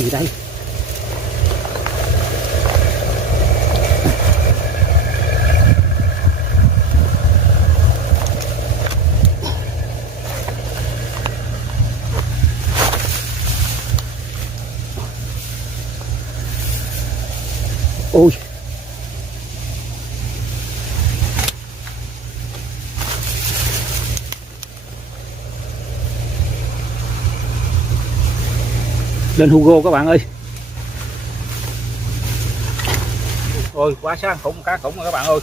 gì đây? Ôi, lên Hugo các bạn ơi. Ôi quá sáng khủng, cá khủng rồi các bạn ơi.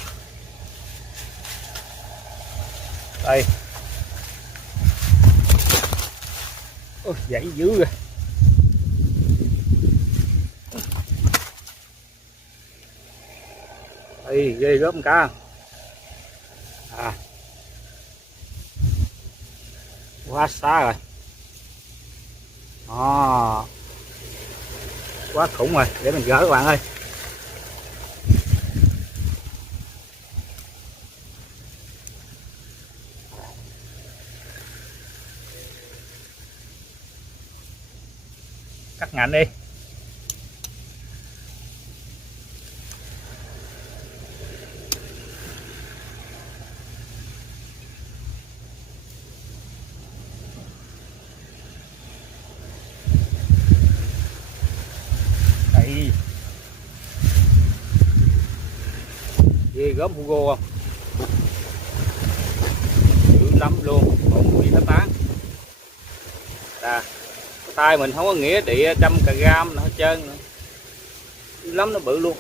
Đây. Ôi dãy dữ rồi. Đây ghê gớm cá. À. Quá xa rồi. À. Quá khủng rồi, để mình gỡ các bạn ơi. Cắt ngạnh đi. Đây. Ghê gớm Hugo không? Dữ lắm luôn, còn bị nó tán. À, tay mình không có nghĩa địa 100 kg nữa hết trơn nữa. Dữ lắm, nó bự luôn.